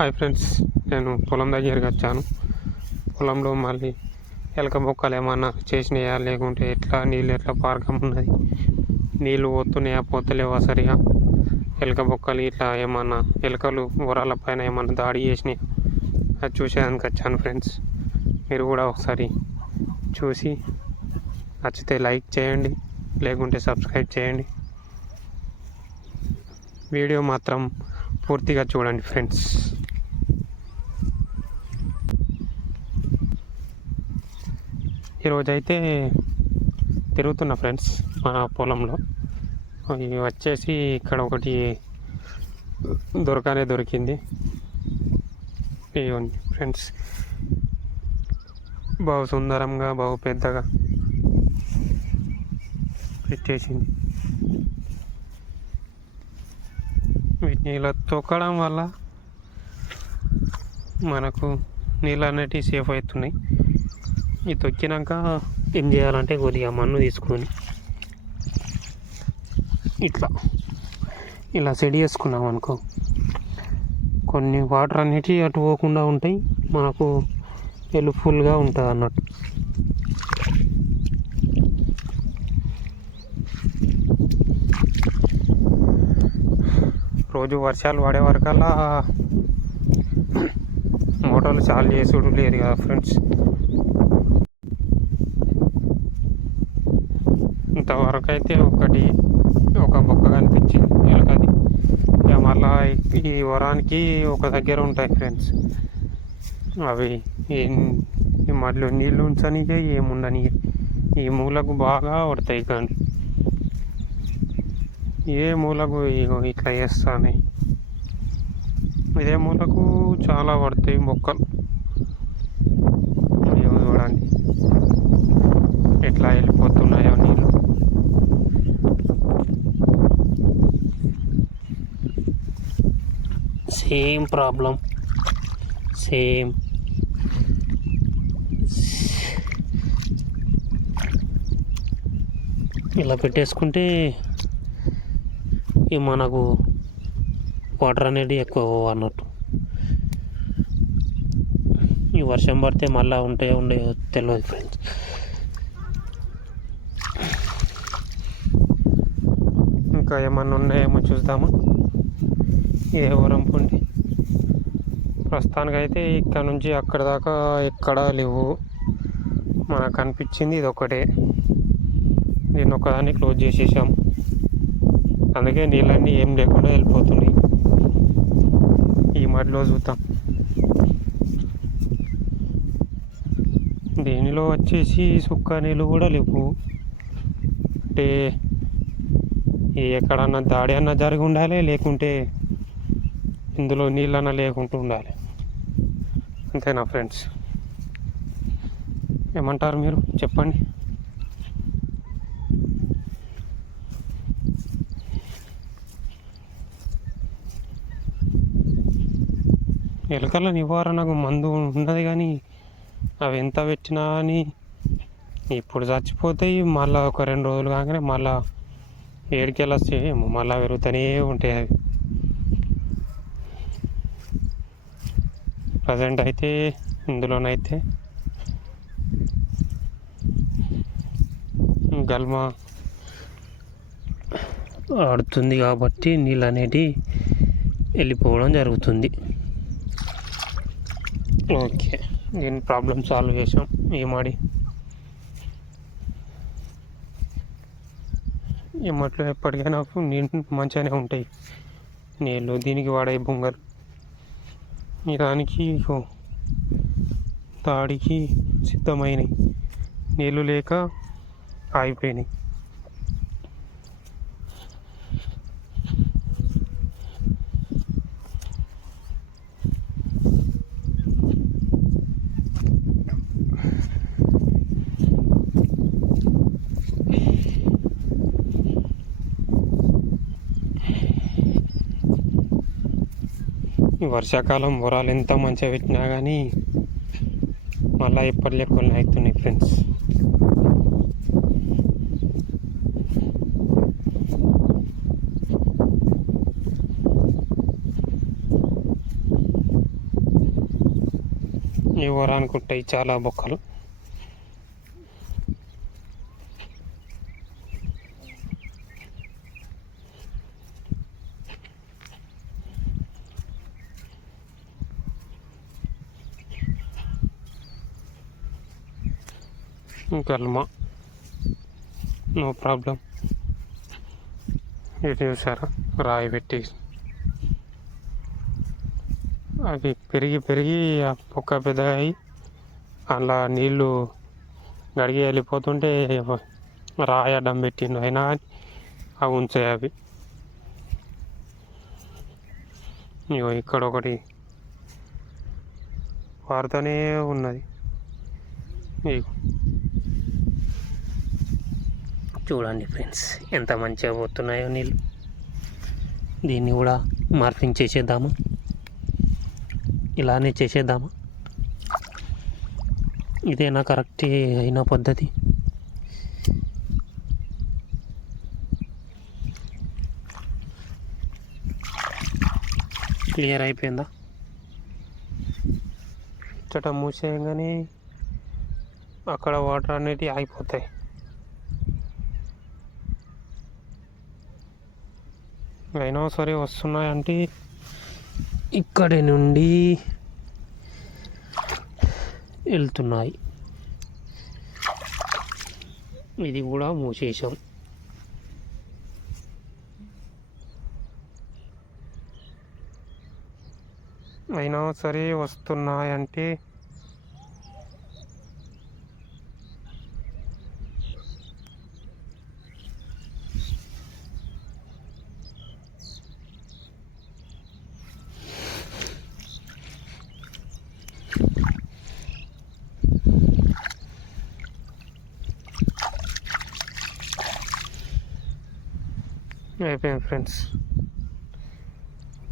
Hi friends, నేను పొలం దగ్గరికి వచ్చాను. పొలంలో మళ్ళీ ఎలక బొక్కలు ఏమన్నా చేసినాయా, లేకుంటే ఎట్లా నీళ్ళు ఎట్లా పారకం ఉన్నది, నీళ్ళు పోతున్నాయా పోతలేవా సరిగా, ఎలక బొక్కలు ఇట్లా ఏమన్నా ఎలకలు వరాల పైన ఏమన్నా దాడి చేసినాయా అది చూసేదానికి వచ్చాను ఫ్రెండ్స్. మీరు కూడా ఒకసారి చూసి నచ్చితే లైక్ చేయండి, లేకుంటే సబ్స్క్రైబ్ చేయండి. వీడియో మాత్రం పూర్తిగా చూడండి ఫ్రెండ్స్. ఈరోజైతే తిరుగుతున్నా ఫ్రెండ్స్ మన పొలంలో. ఇవి వచ్చేసి ఇక్కడ ఒకటి దొరికింది. ఇవ్వండి ఫ్రెండ్స్, బాగు సుందరంగా బాగు పెద్దగా పెట్టేసింది. వీటిని ఇలా తొక్కడం వల్ల మనకు నీళ్ళు అనేటివి సేఫ్ అవుతున్నాయి. ఇది తొక్కినాక ఏం చేయాలంటే కొద్దిగా మన్ను తీసుకొని ఇలా సెట్ చేసుకున్నాం అనుకో, కొన్ని వాటర్ అనేటివి అటు పోకుండా ఉంటాయి, మనకు హెల్ప్ఫుల్గా ఉంటుంది అన్నట్టు. రోజు వర్షాలు పడే వరకల్లా మోటార్లు చాలు చేసుడు లేదు కదా ఫ్రెండ్స్. ఇంతవరకు అయితే ఒక బొక్క కనిపించింది ఎలకది. ఇక మళ్ళా ఈ వరానికి ఒక దగ్గర ఉంటాయి ఫ్రెండ్స్. అవి ఈ మధ్యలో నీళ్ళు ఉంచనికే ఏముండని ఈ మూలకు బాగా పడతాయి. కానీ ఏ మూలకు ఇట్లా వేస్తానే, ఇదే మూలకు చాలా పడతాయి మొక్కలు. చూడండి ఎట్లా వెళ్ళిపోతున్నాయో నీళ్ళు. Same problem, same. ఇలా పెట్టేసుకుంటే మనకు వాటర్ అనేది ఎక్కువ అన్నట్టు. ఈ వర్షం పడితే మళ్ళీ ఉండే తెలియదు ఫ్రెండ్స్. ఇంకా ఏమన్నా ఉన్నాయేమో చూద్దాము. ఏ వరం పొండి ప్రస్తుతానికైతే ఇక్కడ నుంచి అక్కడ దాకా ఎక్కడా లేవు. మనకు కనిపించింది ఇది ఒకటే. దీన్ని ఒకదాన్ని క్లోజ్ చేసేసాం, అందుకే నీళ్ళన్నీ ఏం లేకుండా వెళ్ళిపోతున్నాయి. ఈ మడిలో చూద్దాం. దీనిలో వచ్చేసి సుక్క నీళ్ళు కూడా లేవు. అంటే ఎక్కడన్నా దాడి అన్నా జరిగి ఉండాలి, లేకుంటే ఇందులో నీళ్ళన్నా లేకుంటూ ఉండాలి. అంతేనా ఫ్రెండ్స్? ఏమంటారు మీరు చెప్పండి. ఎలుకల నివారణకు మందు ఉన్నది, కానీ అవి ఎంత పెట్టినా అని ఇప్పుడు చచ్చిపోతాయి. మళ్ళీ ఒక 2 రోజులు కాగానే మళ్ళీ ఏడికెళ్ళి వస్తాయి, మళ్ళీ పెరుగుతూనే ఉంటాయి. అవి ప్రజెంట్ అయితే ఇందులోనైతే గల్మ ఆడుతుంది కాబట్టి నీళ్ళు అనేటివి వెళ్ళిపోవడం జరుగుతుంది. ఓకే, దీని ప్రాబ్లం సాల్వ్ చేసాం. ఈ మట్లో ఎప్పటికైనా నీళ్ళు మంచిగానే ఉంటాయి. నీళ్ళు దీనికి వాడే బొంగలు దానికి తాడికి సిద్ధమైనవి, నీళ్ళు లేక ఆగిపోయినాయి. ఈ వర్షాకాలం వరాలు ఎంత మంచిగా పెట్టినా కానీ మళ్ళీ ఎప్పటి లెక్కలు అవుతున్నాయి ఫ్రెండ్స్. ఈ వరానికి ఉంటాయి చాలా బొక్కలు. గల్మ నో ప్రాబ్లం. ఇది చూసారా రాయి పెట్టి అవి పెరిగి పెరిగి ఆ పొక్క పెద్దగా అయ్యి అలా నీళ్ళు గడిగి వెళ్ళిపోతుంటే రాయి అడ్డం పెట్టిండు అయినా అవి ఉంచాయి అవి. ఇగో ఇక్కడ ఒకటి వాడుతూనే ఉన్నది. ఇగో చూడండి ఫ్రెండ్స్ ఎంత మంచిగా పోతున్నాయో నీళ్ళు. దీన్ని కూడా మార్ఫింగ్ చేసేద్దామా, ఇలానే చేసేద్దామా? ఇదేనా కరెక్ట్ అయిన పద్ధతి? క్లియర్ అయిపోయిందా? చట మూసేయంగానే అక్కడ వాటర్ అనేటివి ఆగిపోతాయి. అయినా సరే వస్తున్నాయంటే ఇక్కడి నుండి వెళ్తున్నాయి. ఇది కూడా మూసేసాం. అయినా సరే వస్తున్నాయంటే అయిపోయింది ఫ్రెండ్స్.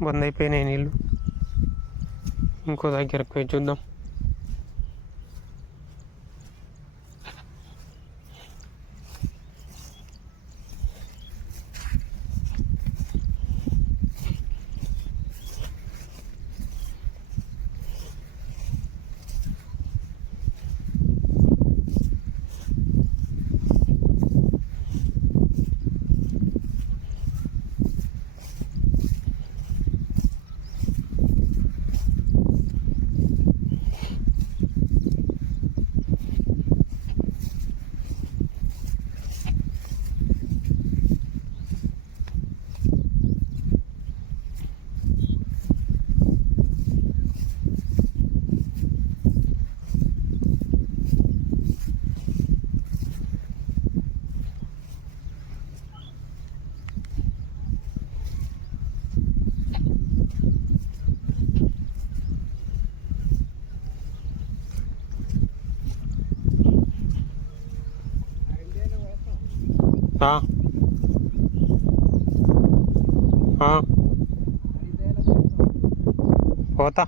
బంద్ అయిపోయినాయి నీళ్ళు. ఇంకో దగ్గరకు పోయి చూద్దాం. పోతా.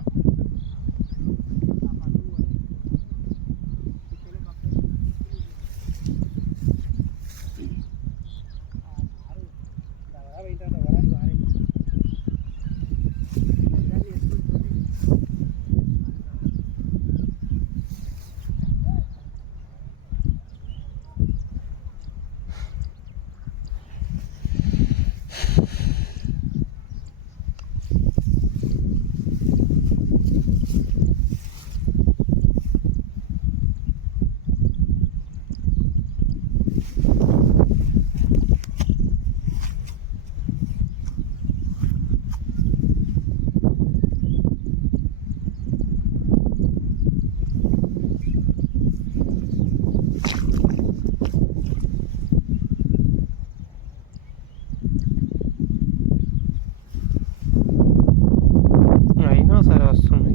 సరే వస్తుంది.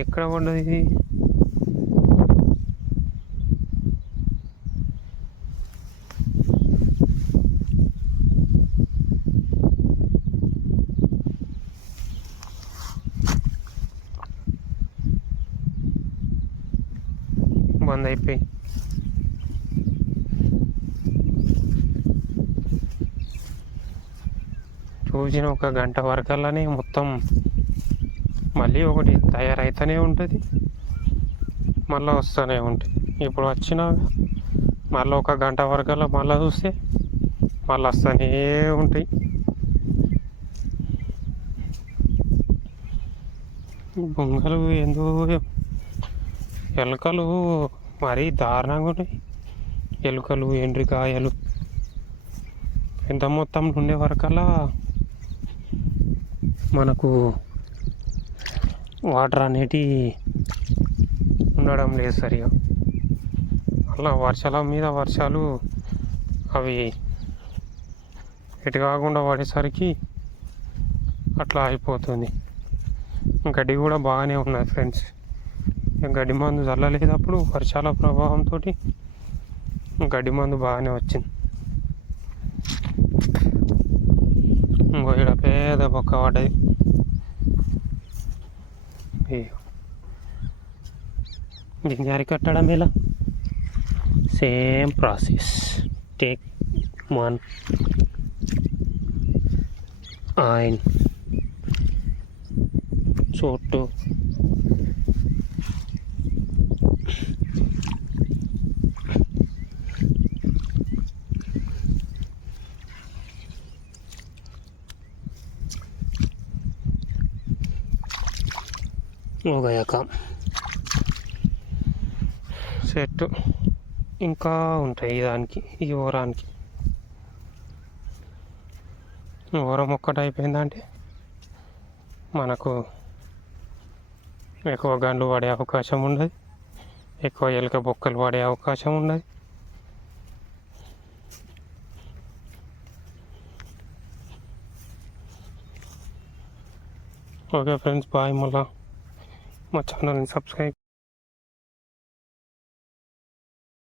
ఎక్కడ పడ్డది ఇది? బంద్ అయిపోయి చూసిన ఒక గంట వరకల్లానే మొత్తం మళ్ళీ ఒకటి తయారైతేనే ఉంటుంది, మళ్ళీ వస్తూనే ఉంటాయి. ఇప్పుడు వచ్చినాక మళ్ళీ ఒక గంట వరకల్లా మళ్ళీ చూస్తే మళ్ళీ వస్తూనే ఉంటాయి. బొంగలు ఎందుకు, ఎలుకలు మరీ దారుణంగా ఉంటాయి. ఎలుకలు, ఎండ్రికాయలు ఎంత మొత్తంలో ఉండే వరకల్లా మనకు వాటర్ అనేటి ఉండడం లేదు సరిగా. అలా వర్షాల మీద వర్షాలు అవి ఎటు కాకుండా పడేసరికి అట్లా అయిపోతుంది. గడ్డి కూడా బాగానే ఉన్నది ఫ్రెండ్స్. గడ్డి మందు చల్లలేదు అప్పుడు వర్షాల ప్రభావంతో గడ్డి మందు బాగానే వచ్చింది. ఇంకో ఇక్కడ పేద బొక్క పడ్డది. దీన్ని అరికట్టడం ఎలా? Same process. టేక్ 1 ఆయిల్ చోటు ఒక సెట్ ఇంకా ఉంటాయి దానికి. ఈ ఓరానికి ఓరం ఒక్కటి అయిపోయిందంటే మనకు ఎక్కువ గండ్లు పడే అవకాశం ఉండదు, ఎక్కువ ఎలుక బొక్కలు పడే అవకాశం ఉండదు. Okay friends, bye. మళ్ళా మా ఛానల్ని సబ్స్క్రైబ్